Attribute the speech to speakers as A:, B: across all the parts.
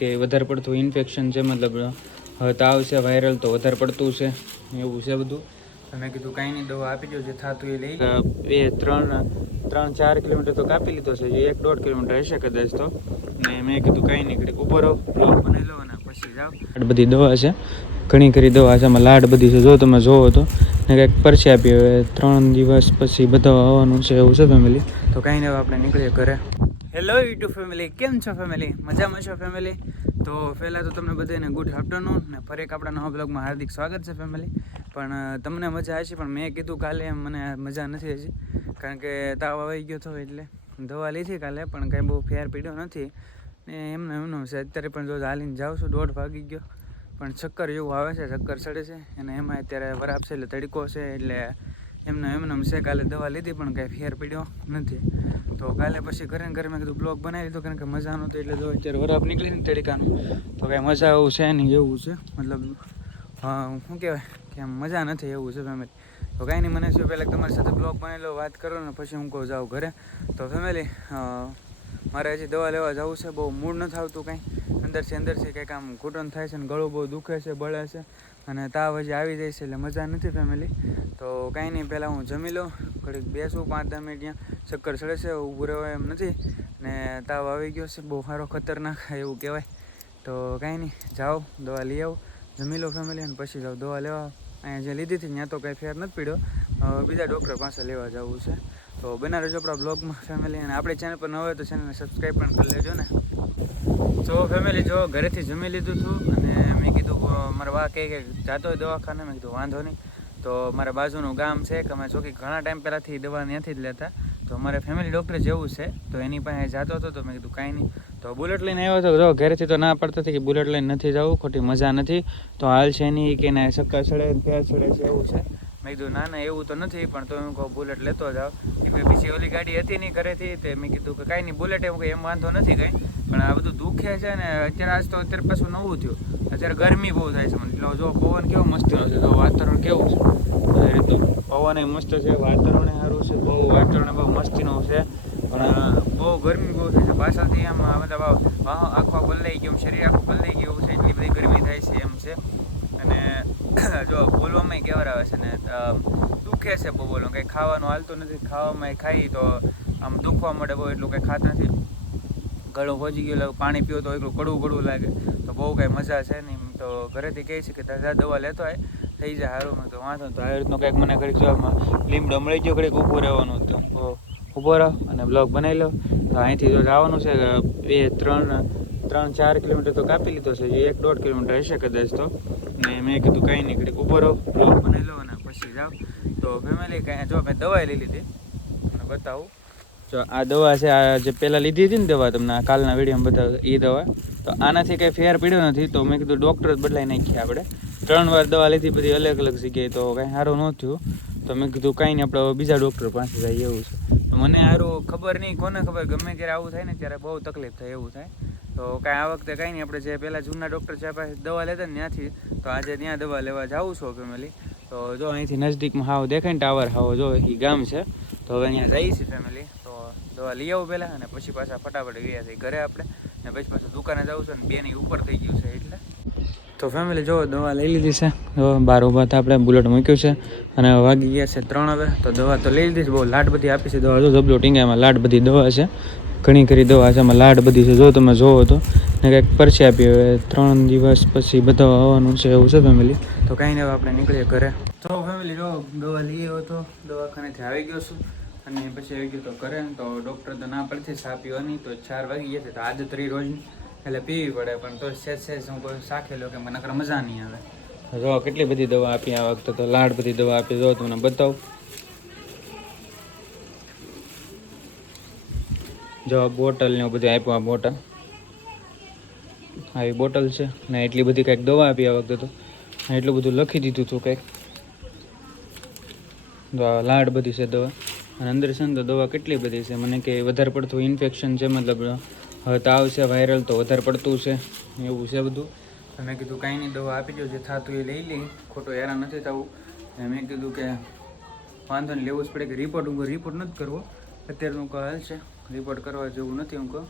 A: કે વધારે પડતું ઇન્ફેક્શન છે મતલબ તાવ છે વાયરલ તો વધારે પડતું છે એવું છે બધું. મેં કીધું કાંઈ નહીં દવા આપી દો જે થતું એ લઈ. બે ત્રણ ત્રણ ચાર કિલોમીટર તો કાપી લીધો છે એક દોઢ કિલોમીટર હશે કદાચ તો. ને મેં કીધું કાંઈ નહીં ઘડીક ઊભો રહો બ્લોક બનાવી લો અને પછી જાઓ. આ બધી દવા છે ઘણી ખરી દવા છે આમાં લાડ બધી છે જો તમે જોવો તો. ને કંઈક પરસી આપી હવે ત્રણ દિવસ પછી બધા આવવાનું છે એવું છે ફેમિલી તો કાંઈ નહીં આપણે નીકળીએ ઘરે. હેલો યુટ્યુબ ફેમિલી કેમ છો ફેમિલી મજામાં છો ફેમિલી તો પહેલાં તો તમને બધાને ગુડ આફ્ટરનૂન ને ફરી એક આપણા નવા બ્લોગમાં હાર્દિક સ્વાગત છે ફેમિલી પણ તમને મજા હશે, પણ મેં કીધું કાલે મને મજા નથી હજી. કારણ કે તાવ આવી ગયો હતો એટલે દવા લીધી કાલે, પણ કાંઈ બહુ ફેર પીડ્યો નથી. ને એમને એમનું છે, અત્યારે પણ જો હાલીને જાઉં છું, દોઢ વાગી ગયો. પણ ચક્કર જેવું આવે છે, ચક્કર ચડે છે. અને એમાં અત્યારે વરાપ છે એટલે તડકો છે, એટલે એમને એમને છે કાલે દવા લીધી પણ કાંઈ ફેર પડ્યો નથી. તો કાલે પછી ઘરે ઘરે મેં કીધું બ્લોગ બનાવી દીધો કારણ કે મજા નહોતી એટલે દવા અત્યારે વરાપ નીકળી ને તડકાનું. તો કાંઈ મજા એવું છે નહીં એવું છે. મતલબ શું કહેવાય? કે આમ મજા નથી એવું છે ફેમિલી તો કાંઈ નહીં, મને શું, પહેલાં તમારી સાથે બ્લોગ બનાવી લો વાત કરો ને પછી હું કહું, જાઉં ઘરે. તો ફેમિલી મારે હજી દવા લેવા જવું છે, બહુ મૂડ નથી આવતું કાંઈ. અંદરથી અંદરથી કંઈક આમ ઘૂંટણ થાય છે ને ગળું બહુ દુખે છે, બળે છે અને તાવ હજી આવી જાય છે એટલે મજા નથી ફેમિલી. તો કાંઈ નહીં, પહેલાં હું જમી લઉં, ઘડીક બેસું, પાંચ દસ મિનિટ ત્યાં ચક્કર ચડે છે, ઊભું રહેવાય એમ નથી. ને તાવ આવી ગયો છે, બહુ સારો ખતરનાક એવું કહેવાય. તો કાંઈ નહીં, જાઓ, દવા લઈ આવો, જમી લો ફેમિલી અને પછી જાઓ દવા લેવા. અહીંયા જે લીધી હતી, ત્યાં તો કંઈ ફેર નથી પીડ્યો. બીજા ડૉક્ટર પાસે લેવા જવું છે. તો બના રહેજો આપણા બ્લોગમાં ફેમિલી અને આપણી ચેનલ પર ન હોય તો ચેનલને સબસ્ક્રાઈબ પણ કરી લેજો ને. તો ફેમિલી જો ઘરેથી જમી લીધું હતું અને મેં કીધું મારા વા કહે કે જાતો હોય દવાખાને. મેં કીધું, વાંધો નહીં. તો મારા બાજુનું ગામ છે કે અમે ચોકી ઘણા ટાઈમ પહેલાંથી દવા ત્યાંથી જ લેતા. તો અમારે ફેમિલી ડૉક્ટર જેવું છે, તો એની પાસે જતો હતો તો મેં કીધું, કાંઈ નહીં. તો બુલેટ લઈને આવ્યો હતો જો ઘરેથી તો ના પડતા હતી કે બુલેટ લઈને નથી જવું, ખોટી મજા નથી. તો હાલ છે નહીં કે ના ચક્કર ચડે ફેર ચડે છે એવું છે. મેં કીધું, ના ના, એવું તો નથી, પણ તો હું કહું બુલેટ લેતો કે ભાઈ બીજી ઓલી ગાડી હતી નહીં ઘરેથી, તે મેં કીધું કે કાંઈ નહીં બુલેટ એવું કંઈ એમ વાંધો નથી કંઈ, પણ આ બધું દુખે છે ને, અત્યારે આજ તો અત્યારે પાછું નવું થયું. અત્યારે ગરમી બહુ થાય છે એટલે જો પવન કેવો મસ્તીનો છે તો વાતાવરણ કેવું છે. રીતનું. પવન મસ્ત છે, વાતાવરણ સારું છે, બહુ વાતાવરણ બહુ મસ્તીનું છે. પણ બહુ ગરમી બહુ થાય છે. પાછળથી આમ મતલબ આખો બદલાઈ ગયું શરીર આખું બદલાઈ ગયું છે એટલી બધી ગરમી થાય છે એમ છે અને જો બોલવામાં કેવાર આવે છે ને અ, દુખે છે બહુ બોલો કંઈ ખાવાનું હાલતું નથી. ખાવામાં ખાઈ તો આમ દુખવા મળે બહુ એટલું કંઈ ખાતા નથી. ગળું ભોજી ગયું પાણી પીવો તો એટલું કડવું કડવું લાગે. તો બહુ કાંઈ મજા છે નહીં. તો ઘરેથી કહે છે કે દાદા દવા લેતો હોય થઈ જાય મેં તો વાંધો. તો આવી રીતનું કંઈક મને ઘડીક જો આમાં લીમડો મળી ગયો, ઘડીક ઊભું રહેવાનું હતું. તો ઊભો રહો અને બ્લોગ બનાવી લો. તો અહીંથી જો જવાનું છે બે, ત્રણ ત્રણ, ચાર કિલોમીટર તો કાપી લીધો છે. એક દોઢ કિલોમીટર હશે કદાચ તો. ને મેં કીધું કાંઈ નહીં, ઘડીક ઊભો રહો, બ્લોગ બનાવી લો અને જાઓ. તો ફેમિલી કાંઈ જો મેં દવાઈ લઈ લીધી. અને બતાવું. જો આ દવા છે, આ જે પહેલાં લીધી હતી ને દવા તમને કાલના વિડીયોમાં બતાવ એ દવા. તો આનાથી કંઈ ફેર પડ્યો નથી, તો મેં કીધું ડૉક્ટર જ બદલાઈ નાખીએ આપણે. ત્રણ વાર દવા લીધી બધી અલગ અલગ જગ્યાએ તો કાંઈ સારું ન થયું. તો મેં કીધું કાંઈ નહીં, આપણે બીજા ડૉક્ટર પાસે જાય એવું છે. મને સારું ખબર નહીં, કોને ખબર? ગમે ત્યારે આવું થાય ને, ત્યારે બહુ તકલીફ થાય એવું થાય. તો કાંઈ આ વખતે કાંઈ નહીં, આપણે જે પહેલાં જૂના ડૉક્ટર છે પાસે દવા લેતા ને ત્યાંથી, તો આજે ત્યાં દવા લેવા જાઉં છું ફેમિલી તો જો અહીંથી નજદીકમાં હાવ દેખાય ને ટાવર, હાવ જો એ ગામ છે. તો હવે અહીંયા જઈએ છીએ ફેમિલી તો દવા લઈ આવું પહેલાં અને પછી પાછા ફટાફટ ગયા છીએ ઘરે આપણે. ને પછી પાછું દુકાને જવું છે ને બેની ઉપર થઈ ગયું છે એટલે. તો ફેમિલી જો દવા લઈ લીધી છે. જો બાર ઊભા હતા આપણે, બુલેટ મૂક્યું છે. અને વાગી ગયા છે ત્રણ હવે. તો દવા તો લઈ લીધી છે, બહુ લાડ બધી આપી છે દવા. જો જબલો ટીંગામાં લાડ બધી દવા છે. ઘણી ખરી દવા છે એમાં લાડ બધી છે. જો તમે જોવો તો ને કંઈક પરસી આપી હવે ત્રણ દિવસ પછી બધા આવવાનું છે એવું છે ફેમિલી તો કાંઈ નહીં આપણે નીકળીએ ઘરે. તો ફેમિલી જો દવા લઈ આવ્યો તો દવાખાનેથી આવી ગયો છું અને પછી આવી ગયો તો ઘરે. તો ડૉક્ટર તો ના પડતી, ચા પીવાની તો ચાર વાગી ગયા છે. તો આજે ત્રી રોજ એટલે પીવી પડે, પણ તો સેજ સેજ હું કોઈ શાખેલો કે મને નકર મજા નહીં આવે. જો કેટલી બધી દવા આપી આ વખતે તો, લાડ બધી દવા આપી. જો તમને બતાવું. જો બોટલ ને બધું આપ્યું, આ બોટલ. આવી બોટલ છે ને એટલી બધી કંઈક દવા આપી આ વખતે તો. ને એટલું બધું લખી દીધું હતું કંઈક. તો લાડ બધી છે દવા. અને અંદર છે ને તો દવા કેટલી બધી છે? મને કે વધારે પડતું ઇન્ફેક્શન છે, મતલબ તાવ છે વાયરલ તો વધારે પડતું છે, એવું છે બધું. મેં કીધું કાંઈ નહીં, દવા આપી દો જે થતું એ લઈ લઈ ખોટો હેરાન નથી થવું. મેં કીધું કે વાંધો નહીં, લેવું જ પડે કે રિપોર્ટ હું રિપોર્ટ નથી કરવો. અત્યારે હું હાલ છે. રિપોર્ટ કરવા જેવું નથી, હું કહું.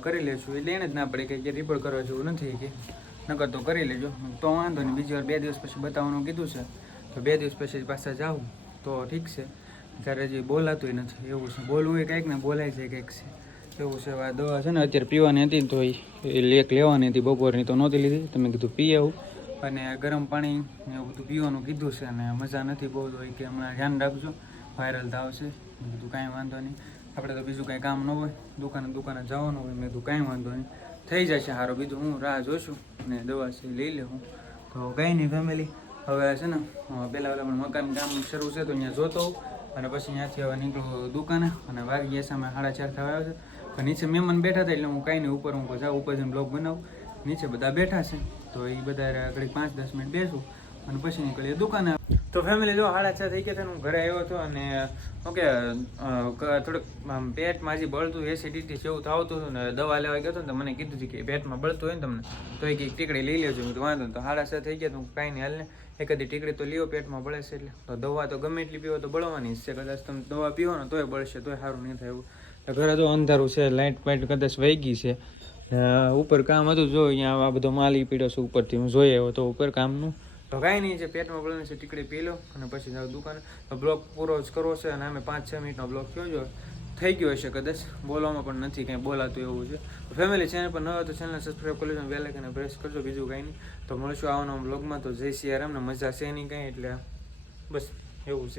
A: કરી લેશું. એટલે એને જ ના પડે કે રિપોર્ટ કરવા જેવું નથી કે. નકર તો કરી લેજો. તો વાંધો નહીં. બીજી વાર બે દિવસ પછી બતાવવાનું કીધું છે. તો બે દિવસ પછી પાછા જાઉં. તો ઠીક છે. ત્યારે હજી બોલાતું નથી. એવું છે. બોલવું એ કંઈક ને બોલાય છે કંઈક છે. એવું છે. આ દવા છે ને અત્યારે પીવાની હતી તો એ લેક લેવાની હતી બપોરની તો નહોતી લીધી. તમે કીધું પી આવું. અને ગરમ પાણી એવું બધું પીવાનું કીધું છે અને મજા નથી બહુ હોય કે હમણાં ધ્યાન રાખજો. વાયરલ તાવ છે કીધું કાંઈ વાંધો નહીં. આપણે તો બીજું કાંઈ કામ ન હોય, દુકાને દુકાને જવાનું હોય, મેં તો કાંઈ વાંધો નહીં. થઈ જશે સારું બીજું હું રાહ જોશું ને દવા છે લઈ લેવું તો કંઈ નહીં ફેમિલી હવે છે ને પહેલાં પહેલાં પણ મકાન કામ શરૂ છે તો અહીંયા જોતો અને પછી ત્યાંથી હવે નીકળું દુકાને અને વાગી ગયા સામે સાડા ચાર થવા આવ્યો છે. તો નીચે મહેમાન બેઠા હતા એટલે હું કાંઈ નહીં, ઉપર હું જાઉં, ઉપર જઈને બ્લોગ બનાવું. નીચે બધા બેઠા છે, તો એ બધા ઘડી પાંચ દસ મિનિટ બેસું અને પછી નીકળીએ દુકાને. તો ફેમિલી જો સાડા છ થઈ ગયા હતા હું ઘરે આવ્યો હતો અને ઓકે થોડુંક, આમ, પેટમાં હજી બળતું એસિડિટી જેવું થતું હતું ને, દવા લેવા ગયો હતો ને મને કીધું હતું કે પેટમાં બળતું હોય ને તમને, તો એક એક ટીકડી લઈ લેજો. મેં તો વાંધો. તો સાડા છ થઈ ગયા તો હું કાંઈ નહીં હાલને એકાદી ટીકડી તો લ્યો, પેટમાં બળે છે એટલે. તો દવા તો ગમે એટલી પીવો તો બળવાની જ છે, કદાચ તમે દવા પીવો ને તોય બળશે, તોય સારું નહીં થાય એવું. ઘરે તો અંધારું છે લાઇટ પાઇટ કદાચ વહી ગઈ છે. ઉપર કામ હતું, જો, અહીંયા આ બધો માલી પીડો છે ઉપરથી, હું જોઈ આવ્યો તો ઉપર કામનું. તો કાંઈ નહીં છે પેટમાં પ્રોબ્લેમ છે ટીકડી પી લો અને પછી જાઓ દુકાને. તો બ્લોક પૂરો જ કરવો છે અને અમે પાંચ છ મિનિટનો બ્લોક થયો જો થઈ ગયો હશે કદાચ. બોલવામાં પણ નથી કંઈ બોલાતું એવું છે. ફેમિલી ચેનલ પર ન હોય તો ચેનલ સબસ્ક્રાઈબ કરી લેજો વેલ અને પ્રેસ કરજો, બીજું કાંઈ નહીં. તો મળશું આવવાના બ્લોગમાં. તો જય સિયારામ ને મજા છે નહીં કાંઈ, એટલે બસ એવું છે.